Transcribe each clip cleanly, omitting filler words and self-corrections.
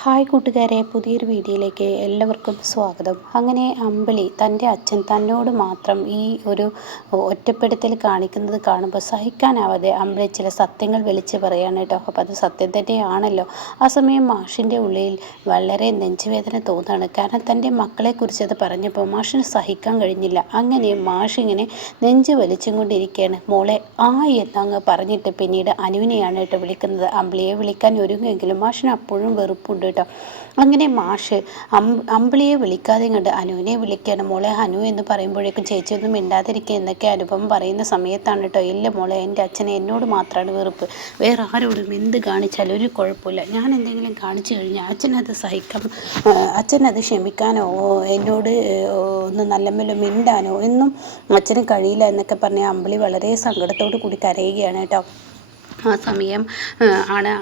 Hi കൂട്ടുകാരെ, പുതിയൊരു വീഡിയോയിലേക്ക് എല്ലാവർക്കും സ്വാഗതം. അങ്ങനെ അമ്പിളി തൻ്റെ അച്ഛൻ തന്നോട് മാത്രം ഈ ഒരു ഒറ്റപ്പെടുത്തൽ കാണിക്കുന്നത് കാണുമ്പോൾ സഹിക്കാനാവാതെ അമ്പിളി ചില സത്യങ്ങൾ വിളിച്ച് പറയാണ് കേട്ടോ. അപ്പോൾ അത് സത്യം തന്നെയാണല്ലോ. ആ സമയം മാഷിൻ്റെ ഉള്ളിൽ വളരെ നെഞ്ചുവേദന തോന്നുകയാണ്. കാരണം തൻ്റെ മക്കളെക്കുറിച്ച് അത് പറഞ്ഞപ്പോൾ മാഷിന് സഹിക്കാൻ കഴിഞ്ഞില്ല. അങ്ങനെ മാഷ് ഇങ്ങനെ നെഞ്ച് വലിച്ചും കൊണ്ടിരിക്കുകയാണ്. മോളെ എന്നങ്ങ് പറഞ്ഞിട്ട് പിന്നീട് അനുവിനെയാണ് കേട്ടോ വിളിക്കുന്നത്. അമ്പിളിയെ വിളിക്കാൻ ഒരുങ്ങുമെങ്കിലും മാഷിന് അപ്പോഴും വെറുപ്പുണ്ട് കേട്ടോ. അങ്ങനെ മാഷ് അമ്പിളിയെ വിളിക്കാതെ കണ്ട് അനുവിനെ വിളിക്കുകയാണ്. മോളെ അനു എന്ന് പറയുമ്പോഴേക്കും ചേച്ചിയൊന്നും മിണ്ടാതിരിക്കുക എന്നൊക്കെ അനുപമ പറയുന്ന സമയത്താണ് കേട്ടോ. ഇല്ല മോളെ, എൻ്റെ അച്ഛനെ എന്നോട് മാത്രമാണ് വെറുപ്പ്, വേറെ ആരോടും എന്ത് കാണിച്ചാലും ഒരു കുഴപ്പമില്ല. ഞാൻ എന്തെങ്കിലും കാണിച്ചു കഴിഞ്ഞാൽ അച്ഛനത് ക്ഷമിക്കാനോ എന്നോട് ഒന്ന് നല്ലപോലെ മിണ്ടാനോ എന്നും അച്ഛന് കഴിയില്ല എന്നൊക്കെ പറഞ്ഞ് അമ്പിളി വളരെ സങ്കടത്തോടു കൂടി കരയുകയാണ് കേട്ടോ. ആ സമയം ആണ്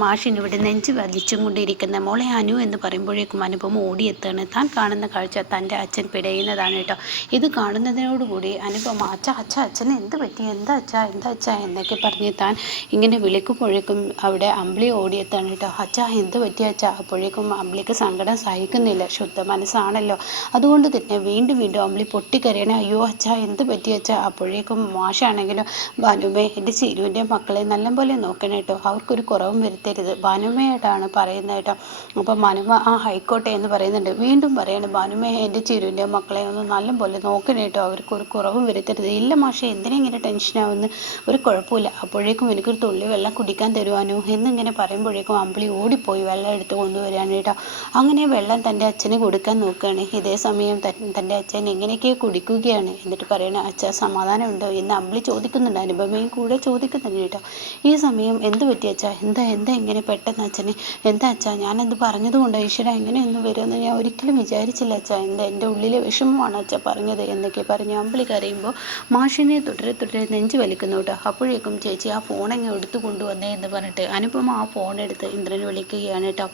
മാഷിന് ഇവിടെ നെഞ്ച് വലിച്ചും കൊണ്ടിരിക്കുന്ന മോളെ അനു എന്ന് പറയുമ്പോഴേക്കും അനുപമ ഓടിയെത്താണ്. താൻ കാണുന്ന കാഴ്ച തൻ്റെ അച്ഛൻ പിടയുന്നതാണ് കേട്ടോ. ഇത് കാണുന്നതിനോടുകൂടി അനുപമ അച്ഛന് എന്ത് പറ്റി, എന്താ അച്ഛാ എന്നൊക്കെ പറഞ്ഞ് താൻ ഇങ്ങനെ വിളിക്കുമ്പോഴേക്കും അവിടെ അമ്പിളി ഓടിയെത്താണ് കേട്ടോ. എന്ത് പറ്റി അച്ഛാ? അപ്പോഴേക്കും അമ്പിളിക്ക് സങ്കടം സഹിക്കുന്നില്ല. ശുദ്ധ മനസ്സാണല്ലോ, അതുകൊണ്ട് തന്നെ വീണ്ടും അമ്പിളി പൊട്ടിക്കരയണേ. അയ്യോ അച്ഛാ, എന്ത് പറ്റി അച്ഛാ? അപ്പോഴേക്കും മാഷാണെങ്കിലും ഭാനുമേ, എൻ്റെ ചിരുവിൻ്റെ മക്കളെ നല്ലപോലെ നോക്കണം കേട്ടോ, അവർക്കൊരു കുറവും വരുത്തരുത്, ഭാനുമയായിട്ടാണ് പറയുന്നത് കേട്ടോ. അപ്പം ഭാനുമ ആയിക്കോട്ടെ എന്ന് പറയുന്നുണ്ട്. വീണ്ടും പറയാണ്, ഭാനുമേ എൻ്റെ ചിരുവിൻ്റെ മക്കളെ ഒന്ന് നല്ലപോലെ നോക്കണം കേട്ടോ, അവർക്കൊരു കുറവും വരുത്തരുത്. ഇല്ല മാഷെ, എന്തിനാ ഇങ്ങനെ ടെൻഷനാവുന്ന, ഒരു കുഴപ്പമില്ല. അപ്പോഴേക്കും എനിക്കൊരു തുള്ളി വെള്ളം കുടിക്കാൻ തരുവാനോ എന്നിങ്ങനെ പറയുമ്പോഴേക്കും അമ്പിളി ഓടിപ്പോയി വെള്ളം എടുത്ത് കൊണ്ടുവരികയാണ് കേട്ടോ. അങ്ങനെ വെള്ളം തൻ്റെ അച്ഛന് കൊടുക്കാൻ നോക്കുകയാണ്. ഇതേ സമയം തൻ്റെ അച്ഛൻ എങ്ങനെയൊക്കെയോ കുടിക്കുകയാണ്. എന്നിട്ട് പറയണ, അച്ഛാ സമാധാനം ഉണ്ടോ എന്ന് അമ്പിളി ചോദിക്കുന്നുണ്ട്. അനുപമയും കൂടെ ചോദിക്കുന്നുണ്ട് കേട്ടോ. ഈ സമയം എന്ത് പറ്റി അച്ഛാ, എന്താ ഇങ്ങനെ പെട്ടെന്ന് അച്ഛന്, എന്താ അച്ഛാ? ഞാനെന്ത് പറഞ്ഞതുകൊണ്ടോ ഈശ്വര ഇങ്ങനെയൊന്നും വരുമെന്ന് ഞാൻ ഒരിക്കലും വിചാരിച്ചില്ല അച്ഛാ, എൻ്റെ ഉള്ളിലെ വിഷമമാണ് അച്ഛാ പറഞ്ഞത് എന്നൊക്കെ പറഞ്ഞ് അമ്പിളി കരയുമ്പോൾ മാഷിനെ തുടരെ നെഞ്ച് വലിക്കുന്നു കേട്ടോ. അപ്പോഴേക്കും ചേച്ചി ആ ഫോണങ്ങ് എടുത്തു കൊണ്ടുവന്നേ എന്ന് പറഞ്ഞിട്ട് അനുപമ ആ ഫോൺ എടുത്ത് ഇന്ദ്രൻ വിളിക്കുകയാണ് കേട്ടോ.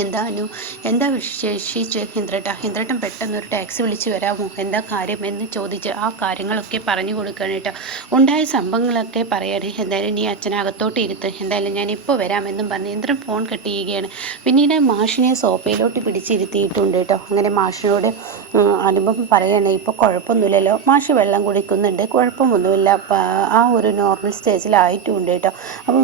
എന്താ വിശേഷിച്ച് ഇന്ദ്രേട്ടൻ പെട്ടെന്നൊരു ടാക്സി വിളിച്ച് വരാമോ, എന്താ കാര്യം എന്ന് ചോദിച്ച് ആ കാര്യങ്ങളൊക്കെ പറഞ്ഞു കൊടുക്കുകയാണ് കേട്ടോ. ഉണ്ടായ സംഭവങ്ങളൊക്കെ പറയണേ, എന്തായാലും നീ അച്ഛനകത്തോട്ട് ഇരുത്ത്, എന്തായാലും ഞാൻ ഇപ്പോൾ വരാമെന്നും പറഞ്ഞ് ഇന്ദ്രൻ ഫോൺ കട്ട് ചെയ്യുകയാണ്. പിന്നീട് മാഷിനെ സോഫയിലോട്ട് പിടിച്ചിരുത്തിയിട്ടുണ്ട് കേട്ടോ. അങ്ങനെ മാഷിനോട് അനുഭവം പറയണേ, ഇപ്പോൾ കുഴപ്പമൊന്നുമില്ലല്ലോ, മാഷ് വെള്ളം കുടിക്കുന്നുണ്ട്, കുഴപ്പമൊന്നുമില്ല, ആ ഒരു നോർമൽ സ്റ്റേജിലായിട്ടുമുണ്ട് കേട്ടോ. അപ്പോൾ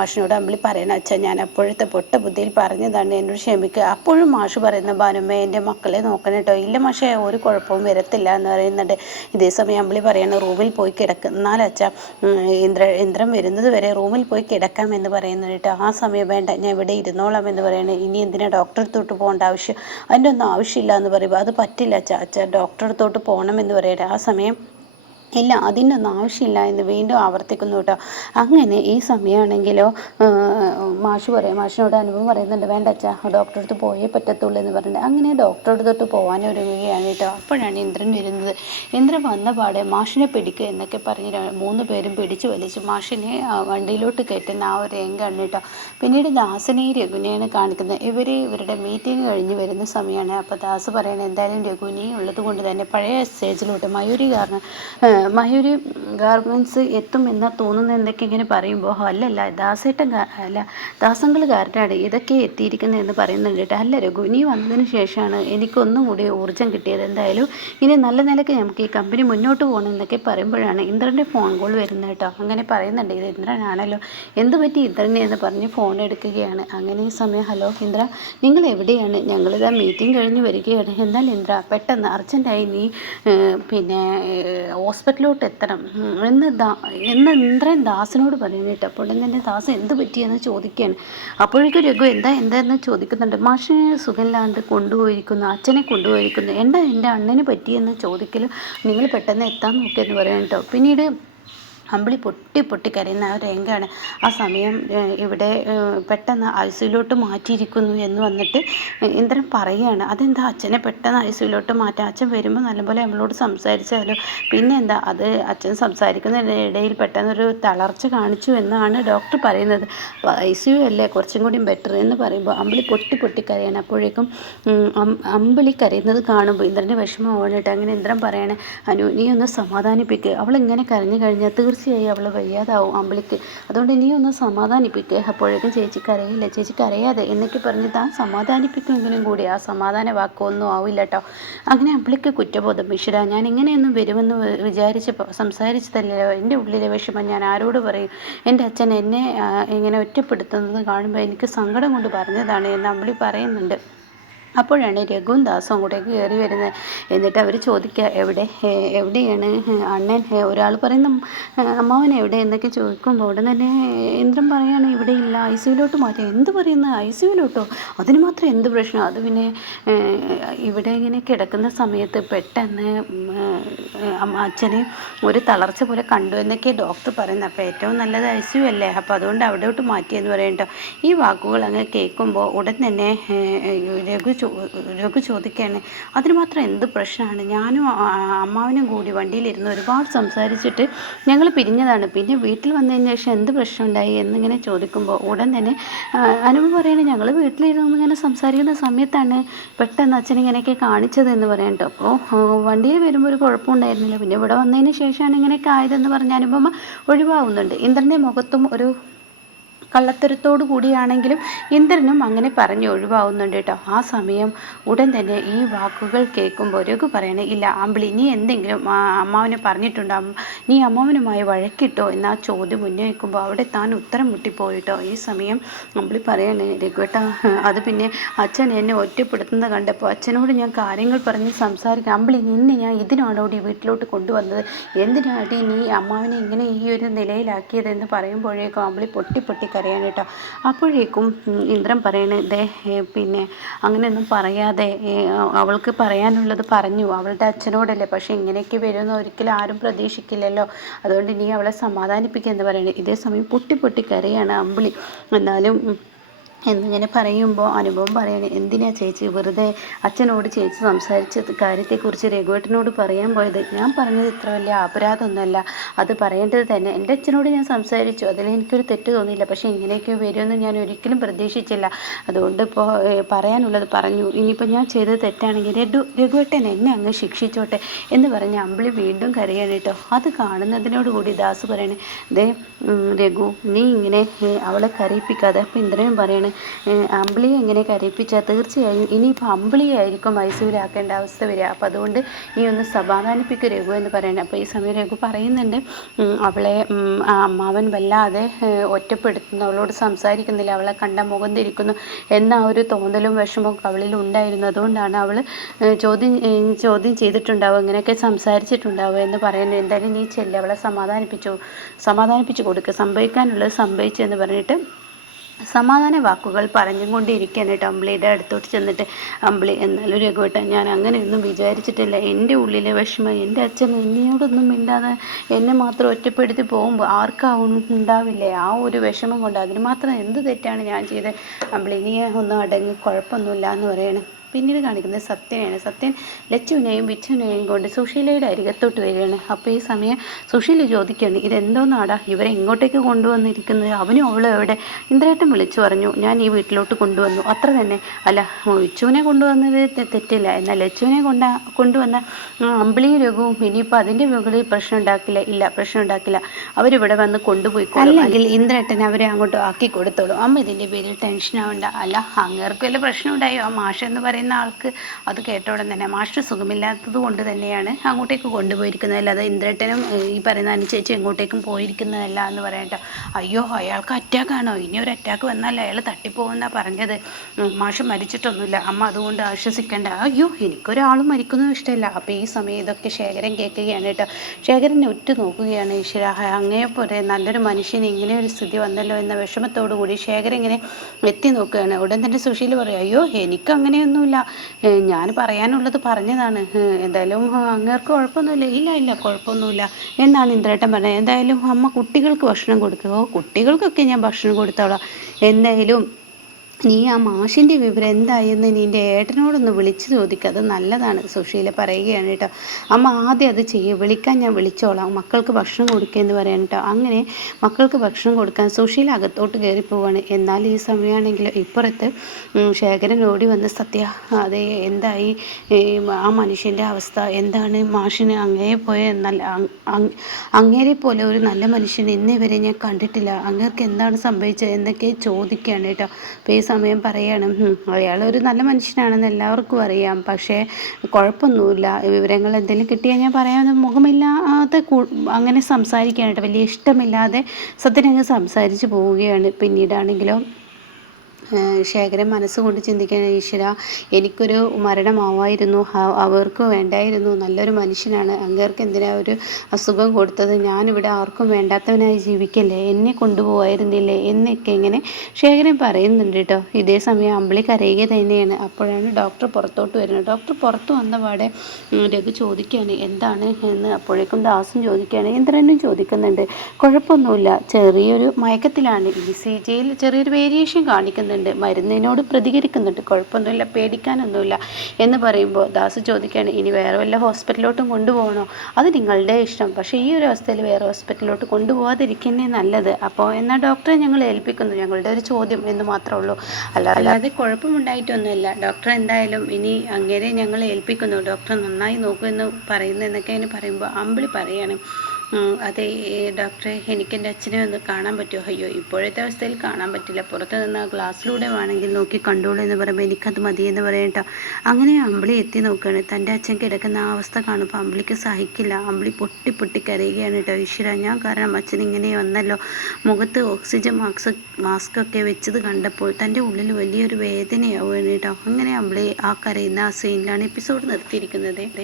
മാഷിനോട് അമ്പിളി പറയണം, അച്ഛാ ഞാൻ അപ്പോഴത്തെ പൊട്ട ബുദ്ധിയിൽ പറഞ്ഞതാണ്, എന്നോട് ക്ഷമിക്കുക. അപ്പോഴും മാഷ് പറയുന്ന, ഭാനുമ്മ എൻ്റെ മക്കളെ നോക്കണം കേട്ടോ. ഇല്ല മാഷേ, ഒരു കുഴപ്പവും വരത്തില്ല എന്ന് പറയുന്നുണ്ട്. ഇതേ സമയം അമ്പിളി പറയണം, റൂമിൽ പോയി കിടക്കുന്നാലച്ഛ ഇന്ദ്രൻ വരുന്നത് വരെ റൂമിൽ പോയി കിടക്കാം എന്ന് പറയുന്നത് കേട്ടോ. ആ സമയം വേണ്ട, ഞാൻ ഇവിടെ ഇരുന്നോളാം എന്ന് പറയണേ. ഇനി എന്തിനാ ഡോക്ടറെ അടുത്തോട്ട് പോകേണ്ട ആവശ്യം, അതിൻ്റെ ഒന്നും ആവശ്യമില്ല എന്ന് പറയുമ്പോൾ അത് പറ്റില്ല അച്ഛ ഡോക്ടറെ അടുത്തോട്ട് പോകണമെന്ന് പറയട്ടെ. ആ സമയം ഇല്ല, അതിനൊന്നും ആവശ്യമില്ല എന്ന് വീണ്ടും ആവർത്തിക്കുന്നു കേട്ടോ. അങ്ങനെ ഈ സമയമാണെങ്കിലോ മാഷിനോട് അനുഭവം പറയുന്നുണ്ട്, വേണ്ട അച്ഛാ ഡോക്ടറെ അടുത്ത് പോയേ പറ്റത്തുള്ളൂ എന്ന് പറഞ്ഞിട്ട് അങ്ങനെ ഡോക്ടറെ അടുത്തോട്ട് പോകാൻ ഒരുങ്ങുകയാണ് കേട്ടോ. അപ്പോഴാണ് ഇന്ദ്രൻ വരുന്നത്. ഇന്ദ്രൻ വന്ന പാടെ മാഷിനെ പിടിക്കുക എന്നൊക്കെ പറഞ്ഞ് 3 പേരും പിടിച്ചു വലിച്ച് മാഷിനെ വണ്ടിയിലോട്ട് കയറ്റുന്ന ആ ഒരു രംഗമാണ് കേട്ടോ. പിന്നീട് ദാസനെയും രഘുനെയാണ് കാണിക്കുന്നത്. ഇവരുടെ മീറ്റിംഗ് കഴിഞ്ഞ് വരുന്ന സമയമാണ്. അപ്പോൾ ദാസ് പറയണത്, എന്തായാലും രഘുനെ ഉള്ളത് കൊണ്ട് തന്നെ പഴയ സ്റ്റേജിലോട്ട് മയൂരി ഗാർമെൻറ്റ്സ് എത്തുമെന്നാ തോന്നുന്നത് എന്നൊക്കെ ഇങ്ങനെ പറയുമ്പോൾ, അല്ലല്ല ദാസങ്ങൾ കാരനാണ് ഇതൊക്കെ എത്തിയിരിക്കുന്നത് എന്ന് പറയുന്നുണ്ട് കേട്ടോ. അല്ല രഘു, നീ വന്നതിന് ശേഷമാണ് എനിക്കൊന്നും കൂടി ഊർജ്ജം കിട്ടിയത്. എന്തായാലും ഇനി നല്ല നിലയ്ക്ക് നമുക്ക് ഈ കമ്പനി മുന്നോട്ട് പോകണം എന്നൊക്കെ പറയുമ്പോഴാണ് ഇന്ദ്രൻ്റെ ഫോൺ കോൾ വരുന്നത് കേട്ടോ. അങ്ങനെ പറയുന്നുണ്ട്, ഇത് ഇന്ദ്രനാണല്ലോ, എന്ത് പറ്റി ഇന്ദ്രനെ എന്ന് പറഞ്ഞ് ഫോൺ എടുക്കുകയാണ്. അങ്ങനെ ഈ സമയം, ഹലോ ഇന്ദ്ര, നിങ്ങൾ എവിടെയാണ്? ഞങ്ങളിതാ മീറ്റിംഗ് കഴിഞ്ഞ് വരികയാണ്. എന്നാൽ ഇന്ദ്ര പെട്ടെന്ന് അർജൻറ്റായി നീ ഹോസ്പിറ്റലിലോട്ട് എത്തണം എന്ന് ഇന്ദ്രൻ ദാസിനോട് പറയുന്നിട്ട്. അപ്പോൾ തന്നെ ദാസ് എന്ത് പറ്റിയെന്ന് ചോദിക്കുകയാണ്. അപ്പോഴേക്കും രഘു എന്താന്ന് ചോദിക്കുന്നുണ്ട്. മാഷിനെ സുഖമില്ലാണ്ട് അച്ഛനെ കൊണ്ടുപോയിരിക്കുന്നു, എൻ്റെ അണ്ണന് പറ്റിയെന്ന് ചോദിക്കലും നിങ്ങൾ പെട്ടെന്ന് എത്താൻ നോക്കിയെന്ന് പറയാം കേട്ടോ. പിന്നീട് അമ്പിളി പൊട്ടി കരയുന്ന ആ ഒരു രംഗമാണ്. ആ സമയം ഇവിടെ പെട്ടെന്ന് ഐസിയിലോട്ട് മാറ്റിയിരിക്കുന്നു എന്ന് വന്നിട്ട് ഇന്ദ്രൻ പറയുകയാണ്. അതെന്താ അച്ഛനെ പെട്ടെന്ന് ഐസിയിലോട്ട് മാറ്റാം, അച്ഛൻ വരുമ്പോൾ നല്ലപോലെ നമ്മളോട് സംസാരിച്ചാലോ. പിന്നെ എന്താ, അത് അച്ഛൻ സംസാരിക്കുന്നതിനിടയിൽ പെട്ടെന്നൊരു തളർച്ച കാണിച്ചു എന്നാണ് ഡോക്ടർ പറയുന്നത്. ICU അല്ലേ കുറച്ചും കൂടി ബെറ്റർ എന്ന് പറയുമ്പോൾ അമ്പിളി പൊട്ടി കരയാണ്. അപ്പോഴേക്കും അമ്പിളി കരയുന്നത് കാണുമ്പോൾ ഇന്ദ്രൻ്റെ വിഷമം ഓടിട്ട് അങ്ങനെ ഇന്ദ്രൻ പറയണേ, അനു നീ ഒന്ന് സമാധാനിപ്പിക്കുക, അവളിങ്ങനെ കരഞ്ഞു കഴിഞ്ഞാൽ തീർച്ചയായും ദിവസമായി അവൾ വയ്യാതാവും അമ്പിളിക്ക്, അതുകൊണ്ട് നീ ഒന്ന് സമാധാനിപ്പിക്കുക. അപ്പോഴേക്കും ചേച്ചി കരയില്ല, ചേച്ചി കരയാതെ എന്നൊക്കെ പറഞ്ഞ് താൻ സമാധാനിപ്പിക്കുമെങ്കിലും കൂടി ആ സമാധാന വാക്കൊന്നും ആവില്ല കേട്ടോ. അങ്ങനെ അമ്പിളിക്ക് കുറ്റബോധം. ഈശ്വരാ, ഞാൻ ഇങ്ങനെയൊന്നും വരുമെന്ന് വിചാരിച്ച് സംസാരിച്ചതല്ലോ, എൻ്റെ ഉള്ളിലെ വിഷമം ഞാൻ ആരോട് പറയും? എൻ്റെ അച്ഛൻ എന്നെ ഇങ്ങനെ ഒറ്റപ്പെടുത്തുന്നത് കാണുമ്പോൾ എനിക്ക് സങ്കടം കൊണ്ട് പറഞ്ഞതാണ് എന്ന് അമ്പിളി പറയുന്നുണ്ട്. അപ്പോഴാണ് രഘുവും ദാസും അങ്ങോട്ടേക്ക് കയറി വരുന്നത്. എന്നിട്ട് അവർ ചോദിക്കുക, എവിടെയാണ് അണ്ണൻ? ഒരാൾ പറയുന്ന അമ്മാവൻ എവിടെ എന്നൊക്കെ ചോദിക്കുമ്പോൾ ഉടൻ തന്നെ ഇന്ദ്രൻ പറയാണ്, ഇവിടെ ഇല്ല, ICUവിലോട്ട് മാറ്റി. എന്ത് പറയുന്ന ICUവിലോട്ടോ? അതിന് മാത്രം എന്ത് പ്രശ്നം? അത് പിന്നെ ഇവിടെ ഇങ്ങനെ കിടക്കുന്ന സമയത്ത് പെട്ടെന്ന് അച്ഛനെ ഒരു തളർച്ച പോലെ കണ്ടു എന്നൊക്കെ ഡോക്ടർ പറയുന്നത്. അപ്പോൾ ഏറ്റവും നല്ലത് ICU അല്ലേ, അപ്പോൾ അതുകൊണ്ട് അവിടോട്ട് മാറ്റിയെന്ന് പറയട്ടോ. ഈ വാക്കുകൾ അങ്ങ് കേൾക്കുമ്പോൾ ഉടൻ തന്നെ രഘു ചോദിക്കുകയാണ്, അതിന് മാത്രം എന്ത് പ്രശ്നമാണ്? ഞാനും അമ്മാവനും കൂടി വണ്ടിയിലിരുന്ന് ഒരുപാട് സംസാരിച്ചിട്ട് ഞങ്ങൾ പിരിഞ്ഞതാണ്, പിന്നെ വീട്ടിൽ വന്നതിന് ശേഷം എന്ത് പ്രശ്നം ഉണ്ടായി എന്നിങ്ങനെ ചോദിക്കുമ്പോൾ ഉടൻ തന്നെ അനുപ പറയുന്നത്, ഞങ്ങൾ വീട്ടിലിരുന്ന് ഇങ്ങനെ സംസാരിക്കുന്ന സമയത്താണ് പെട്ടെന്ന് അച്ഛൻ ഇങ്ങനെയൊക്കെ കാണിച്ചത് എന്ന് പറയട്ടോ. അപ്പോൾ വണ്ടിയിൽ വരുമ്പോൾ ഒരു കുഴപ്പമുണ്ടായിരുന്നില്ല, പിന്നെ ഇവിടെ വന്നതിന് ശേഷമാണ് ഇങ്ങനെയൊക്കെ ആയതെന്ന് പറഞ്ഞ അനുപമ ഒഴിവാകുന്നുണ്ട്. ഇന്ദ്രൻ്റെ മുഖത്തും ഒരു കള്ളത്തരത്തോടു കൂടിയാണെങ്കിലും ഇന്ദ്രനും അങ്ങനെ പറഞ്ഞ് ഒഴിവാകുന്നുണ്ട് കേട്ടോ. ആ സമയം ഉടൻ തന്നെ ഈ വാക്കുകൾ കേൾക്കുമ്പോൾ രഘു പറയണേ, ഇല്ല അമ്പിളി, നീ എന്തെങ്കിലും അമ്മാവനെ പറഞ്ഞിട്ടുണ്ടോ? നീ അമ്മാവനുമായി വഴക്കിട്ടോ എന്ന ആ ചോദ്യം ഉന്നയിക്കുമ്പോൾ അവിടെ താൻ ഉത്തരം മുട്ടിപ്പോയിട്ടോ. ഈ സമയം അമ്പിളി പറയണേ, രഘുവേട്ടാ, അത് പിന്നെ അച്ഛൻ എന്നെ ഒറ്റപ്പെടുത്തുന്നത് കണ്ടപ്പോൾ അച്ഛനോട് ഞാൻ കാര്യങ്ങൾ പറഞ്ഞ് സംസാരിക്കാം. അമ്പിളി, നിന്നെ ഞാൻ ഇതിനാണോടി വീട്ടിലോട്ട് കൊണ്ടുവന്നത്? എന്തിനാടി നീ അമ്മാവനെ ഇങ്ങനെ ഈ ഒരു നിലയിലാക്കിയതെന്ന് പറയുമ്പോഴേക്കും അമ്പിളി പൊട്ടി കരയാണ് കേട്ടോ. അപ്പോഴേക്കും ഇന്ദ്രൻ പറയണേ, പിന്നെ അങ്ങനെയൊന്നും പറയാതെ അവൾക്ക് പറയാനുള്ളത് പറഞ്ഞു, അവളുടെ അച്ഛനോടല്ലേ, പക്ഷെ ഇങ്ങനെയൊക്കെ വരുമെന്ന് ഒരിക്കലും ആരും പ്രതീക്ഷിക്കില്ലല്ലോ, അതുകൊണ്ട് നീ അവളെ സമാധാനിപ്പിക്കുക എന്ന് പറയണേ. ഇതേ സമയം പൊട്ടി കരയാണ് അമ്പിളി. എന്നാലും എന്നിങ്ങനെ പറയുമ്പോൾ അനുഭവം പറയണേ, എന്തിനാ ചേച്ചി വെറുതെ അച്ഛനോട് ചേച്ചി സംസാരിച്ച കാര്യത്തെക്കുറിച്ച് രഘുവേട്ടനോട് പറയാൻ പോയത്? ഞാൻ പറഞ്ഞത് ഇത്ര വലിയ അപരാധമൊന്നുമല്ല, അത് പറയേണ്ടത് തന്നെ. എൻ്റെ അച്ഛനോട് ഞാൻ സംസാരിച്ചു, അതിൽ എനിക്കൊരു തെറ്റ് തോന്നിയില്ല, പക്ഷേ ഇങ്ങനെയൊക്കെ വരുമെന്ന് ഞാൻ ഒരിക്കലും പ്രതീക്ഷിച്ചില്ല, അതുകൊണ്ട് ഇപ്പോൾ പറയാനുള്ളത് പറഞ്ഞു. ഇനിയിപ്പോൾ ഞാൻ ചെയ്തത് തെറ്റാണെങ്കിൽ രഘുവേട്ടൻ എന്നെ അങ്ങ് ശിക്ഷിച്ചോട്ടെ എന്ന് പറഞ്ഞ് അമ്പിളി വീണ്ടും കരയാണ് കേട്ടോ. അത് കാണുന്നതിനോടുകൂടി ദാസ് പറയണേ, രഘു, നീ ഇങ്ങനെ അവളെ കരയിപ്പിക്കാതെ. അപ്പോൾ ഇന്ദ്രനും പറയണേ, അമ്പിളിയെ എങ്ങനെ കരയിപ്പിച്ചാൽ തീർച്ചയായും ഇനിയിപ്പോൾ അമ്പിളിയായിരിക്കും ICUവിലാക്കേണ്ട അവസ്ഥ വരിക, അപ്പോൾ അതുകൊണ്ട് നീ ഒന്ന് സമാധാനിപ്പിക്കുക രഘു എന്ന് പറയണേ. അപ്പോൾ ഈ സമയം രഘു പറയുന്നുണ്ട്, അവളെ അമ്മാവൻ വല്ലാതെ ഒറ്റപ്പെടുത്തുന്നു, അവളോട് സംസാരിക്കുന്നില്ല, അവളെ കണ്ട മുഖം തിരിക്കുന്നു എന്ന ഒരു തോന്നലും വിഷമവും അവളിൽ ഉണ്ടായിരുന്നു, അതുകൊണ്ടാണ് അവൾ ചോദ്യം ചെയ്തിട്ടുണ്ടാവുക, ഇങ്ങനെയൊക്കെ സംസാരിച്ചിട്ടുണ്ടാവുക എന്ന് പറയുന്നത്. എന്തായാലും നീ ചെല്ല്, അവളെ സമാധാനിപ്പിച്ചു കൊടുക്കുക, സംഭവിക്കാനുള്ളത് സംഭവിച്ചു എന്ന് പറഞ്ഞിട്ട് സമാധാന വാക്കുകൾ പറഞ്ഞുകൊണ്ടിരിക്കുകയാണ് കേട്ടോ. അമ്പിളിയുടെ അടുത്തോട്ട് ചെന്നിട്ട്, അമ്പിളി, എന്നാലും രഘുവേട്ടൻ, ഞാൻ അങ്ങനെയൊന്നും വിചാരിച്ചിട്ടില്ല, എൻ്റെ ഉള്ളിലെ വിഷമം, എൻ്റെ അച്ഛൻ എന്നോടൊന്നും മിണ്ടാതെ എന്നെ മാത്രം ഒറ്റപ്പെടുത്തി പോകുമ്പോൾ ആർക്കാവും ഉണ്ടാവില്ലേ ആ ഒരു വിഷമം കൊണ്ട്, അതിന് മാത്രം എന്ത് തെറ്റാണ് ഞാൻ ചെയ്തത്? അമ്പിളി, നീ ഒന്നും അടങ്ങി, കുഴപ്പമൊന്നുമില്ല എന്ന് പറയണേ. പിന്നീട് കാണിക്കുന്നത് സത്യനെയാണ്. സത്യൻ ലച്ചുവിനെയും വിച്ചുവിനെയും കൊണ്ട് സുശീലയുടെ അരികത്തോട്ട് വരികയാണ്. അപ്പോൾ ഈ സമയം സുശീല ചോദിക്കുകയാണ്, ഇതെന്തോന്നാടാ ഇവരെ ഇങ്ങോട്ടേക്ക് കൊണ്ടുവന്നിരിക്കുന്നത്? അവനും അവളും എവിടെ? ഇന്ദ്രേട്ടൻ വിളിച്ചു പറഞ്ഞു, ഞാൻ ഈ വീട്ടിലോട്ട് കൊണ്ടുവന്നു, അത്ര തന്നെ. അല്ല, വിച്ചുവിനെ കൊണ്ടുവന്നത് തെറ്റില്ല, എന്നാൽ ലച്ചുവിനെ കൊണ്ടുവന്ന അമ്പിളിയും രഘുവും ഇനിയിപ്പോൾ അതിൻ്റെ മുകളിൽ പ്രശ്നം ഉണ്ടാക്കില്ല. ഇല്ല, പ്രശ്നം ഉണ്ടാക്കില്ല, അവരിവിടെ വന്ന് കൊണ്ടുപോയിക്കോളും, അല്ലെങ്കിൽ ഇന്ദ്രേട്ടൻ അവരെ അങ്ങോട്ട് ആക്കി കൊടുത്തോളും. അമ്മ ഇതിൻ്റെ പേരിൽ ടെൻഷൻ ആവണ്ട. അല്ല, അങ്ങേർക്ക് വല്ല പ്രശ്നം ഉണ്ടായോ? ആ മാഷ് എന്ന് പറയുന്ന ആൾക്ക് അത് കേട്ട ഉടൻ തന്നെ, മാഷ് സുഖമില്ലാത്തത് കൊണ്ട് തന്നെയാണ് അങ്ങോട്ടേക്ക് കൊണ്ടുപോയിരിക്കുന്നത്, അല്ലാതെ ഇന്ദ്രേട്ടനും ഈ പറയുന്ന അനുചേച്ചി എങ്ങോട്ടേക്കും പോയിരിക്കുന്നതല്ല എന്ന് പറയട്ടോ. അയ്യോ, അയാൾക്ക് അറ്റാക്കാണോ? ഇനി ഒരു അറ്റാക്ക് വന്നാൽ അയാൾ തട്ടിപ്പോകുമെന്നാണ് പറഞ്ഞത്, മാഷ് മരിച്ചിട്ടൊന്നുമില്ല അമ്മ, അതുകൊണ്ട് ആശ്വസിക്കേണ്ട. അയ്യോ, എനിക്കൊരാളും മരിക്കുന്നത് ഇഷ്ടമില്ല. അപ്പോൾ ഈ സമയം ഇതൊക്കെ ശേഖരൻ കേൾക്കുകയാണ് കേട്ടോ. ശേഖരനെ ഉറ്റു നോക്കുകയാണ്. ഈശ്വര, അങ്ങേപ്പോലെ നല്ലൊരു മനുഷ്യന് ഇങ്ങനെ ഒരു സ്ഥിതി വന്നല്ലോ എന്ന വിഷമത്തോടു കൂടി ശേഖരൻ ഇങ്ങനെ എത്തി നോക്കുകയാണ്. ഉടൻ തന്നെ സുശീൽ പറയും, അയ്യോ, എനിക്ക് അങ്ങനെയൊന്നുമില്ല, ഞാൻ പറയാനുള്ളത് പറഞ്ഞതാണ്, എന്തായാലും അങ്ങേർക്ക് കുഴപ്പമൊന്നുമില്ല. ഇല്ല, കുഴപ്പമൊന്നുമില്ല എന്നാണ് ഇന്ദ്രേട്ടൻ പറഞ്ഞത്. എന്തായാലും അമ്മ കുട്ടികൾക്ക് ഭക്ഷണം കൊടുക്കുമോ? കുട്ടികൾക്കൊക്കെ ഞാൻ ഭക്ഷണം കൊടുത്തോളാം, എന്തായാലും നീ ആ മാഷിൻ്റെ വിവരം എന്തായെന്ന് നിൻ്റെ ഏട്ടനോടൊന്ന് വിളിച്ചു ചോദിക്കുക, അത് നല്ലതാണ്. സുശീല പറയുകയാണ് കേട്ടോ. അമ്മ ആദ്യം അത് ചെയ്യും, വിളിക്കാൻ ഞാൻ വിളിച്ചോളാം, മക്കൾക്ക് ഭക്ഷണം കൊടുക്കുകയെന്ന് പറയാൻ കേട്ടോ. അങ്ങനെ മക്കൾക്ക് ഭക്ഷണം കൊടുക്കാൻ സുശീല അകത്തോട്ട് കയറി പോവാണ്. എന്നാൽ ഈ സമയമാണെങ്കിൽ ഇപ്പുറത്ത് ശേഖരൻ ഓടി വന്ന് സത്യ, അതെ എന്തായി ആ മനുഷ്യൻ്റെ അവസ്ഥ എന്താണ്, മാഷിന് അങ്ങേ പോയ അങ്ങേരെ പോലെ ഒരു നല്ല മനുഷ്യൻ ഇന്നേ വരെ ഞാൻ കണ്ടിട്ടില്ല, അങ്ങേർക്ക് എന്താണ് സംഭവിച്ചത് എന്നൊക്കെ ചോദിക്കുകയാണ് കേട്ടോ. അപ്പോൾ ഈ സമയം പറയാണ്, അയാളൊരു നല്ല മനുഷ്യനാണെന്ന് എല്ലാവർക്കും അറിയാം, പക്ഷേ കുഴപ്പമൊന്നുമില്ല, വിവരങ്ങൾ എന്തെങ്കിലും കിട്ടിയാൽ ഞാൻ പറയാമെന്ന് മുഖമില്ലാതെ അങ്ങനെ സംസാരിക്കാനായിട്ട് വലിയ ഇഷ്ടമില്ലാതെ സത്യനങ്ങ് സംസാരിച്ച് പോവുകയാണ്. പിന്നീടാണെങ്കിലോ ശേഖരൻ മനസ്സുകൊണ്ട് ചിന്തിക്കാൻ, ഈശ്വര എനിക്കൊരു മരണമാവായിരുന്നു, അവർക്ക് വേണ്ടായിരുന്നു, നല്ലൊരു മനുഷ്യനാണ്, അങ്ങേർക്ക് എന്തിനാ ഒരു അസുഖം കൊടുത്തത്, ഞാനിവിടെ ആർക്കും വേണ്ടാത്തവനായി ജീവിക്കല്ലേ, എന്നെ കൊണ്ടുപോകായിരുന്നില്ലേ എന്നൊക്കെ ഇങ്ങനെ ശേഖരൻ പറയുന്നുണ്ട് കേട്ടോ. ഇതേ സമയം അമ്പിളി കരയുക തന്നെയാണ്. അപ്പോഴാണ് ഡോക്ടർ പുറത്തോട്ട് വരുന്നത്. ഡോക്ടർ പുറത്ത് വന്നപാടെ രഘു ചോദിക്കുകയാണ് എന്താണ് എന്ന്. അപ്പോഴേക്കും ദാസും ചോദിക്കുകയാണ്, ഇന്ദ്രനും ചോദിക്കുന്നുണ്ട്. കുഴപ്പമൊന്നുമില്ല, ചെറിയൊരു മയക്കത്തിലാണ്, ECGയിൽ ചെറിയൊരു വേരിയേഷൻ കാണിക്കുന്നുണ്ട്, മരുന്നിനോട് പ്രതികരിക്കുന്നുണ്ട്, കുഴപ്പമൊന്നുമില്ല, പേടിക്കാനൊന്നുമില്ല എന്ന് പറയുമ്പോൾ ദാസ് ചോദിക്കുകയാണ്, ഇനി വേറെ വല്ല ഹോസ്പിറ്റലിലോട്ടും കൊണ്ടുപോകണോ? അത് നിങ്ങളുടെ ഇഷ്ടം, പക്ഷേ ഈ ഒരു അവസ്ഥയിൽ വേറെ ഹോസ്പിറ്റലിലോട്ട് കൊണ്ടുപോകാതിരിക്കുന്നേ നല്ലത്. അപ്പോൾ എന്നാൽ ഡോക്ടറെ ഞങ്ങൾ ഏൽപ്പിക്കുന്നു, ഞങ്ങളുടെ ഒരു ചോദ്യം എന്ന് മാത്രമേ ഉള്ളൂ, അല്ലാതെ കുഴപ്പമുണ്ടായിട്ടൊന്നുമില്ല. ഡോക്ടർ എന്തായാലും ഇനി അങ്ങേരെ ഞങ്ങൾ ഏൽപ്പിക്കുന്നു, ഡോക്ടർ നന്നായി നോക്കൂ എന്ന് പറയുന്നു എന്നൊക്കെ അതിന് പറയുമ്പോൾ അമ്പിളി പറയാണ്, അതെ ഡോക്ടറെ, എനിക്ക് എൻ്റെ അച്ഛനെ ഒന്ന് കാണാൻ പറ്റുമോ? അയ്യോ ഇപ്പോഴത്തെ അവസ്ഥയിൽ കാണാൻ പറ്റില്ല, പുറത്ത് നിന്ന് ആ ഗ്ലാസ്സിലൂടെ വേണമെങ്കിൽ നോക്കി കണ്ടോളൂ എന്ന് പറയുമ്പോൾ എനിക്കത് മതിയെന്ന് പറയട്ടോ. അങ്ങനെ അമ്പിളി എത്തി നോക്കുകയാണ്. തൻ്റെ അച്ഛൻ കിടക്കുന്ന ആ അവസ്ഥ കാണുമ്പോൾ അമ്പിളിക്ക് സഹിക്കില്ല. അമ്പിളി പൊട്ടി പൊട്ടി കരയുകയാണ് കേട്ടോ. ഈശ്വര, ഞാൻ കാരണം അച്ഛൻ ഇങ്ങനെ വന്നല്ലോ. മുഖത്ത് ഓക്സിജൻ മാസ്ക് ഒക്കെ വെച്ചത് കണ്ടപ്പോൾ തൻ്റെ ഉള്ളിൽ വലിയൊരു വേദനയാവുകയാണ് കേട്ടോ. അങ്ങനെ അമ്പിളി ആ കരയുന്ന ആ സീനിലാണ് എപ്പിസോഡ് നിർത്തിയിരിക്കുന്നത്.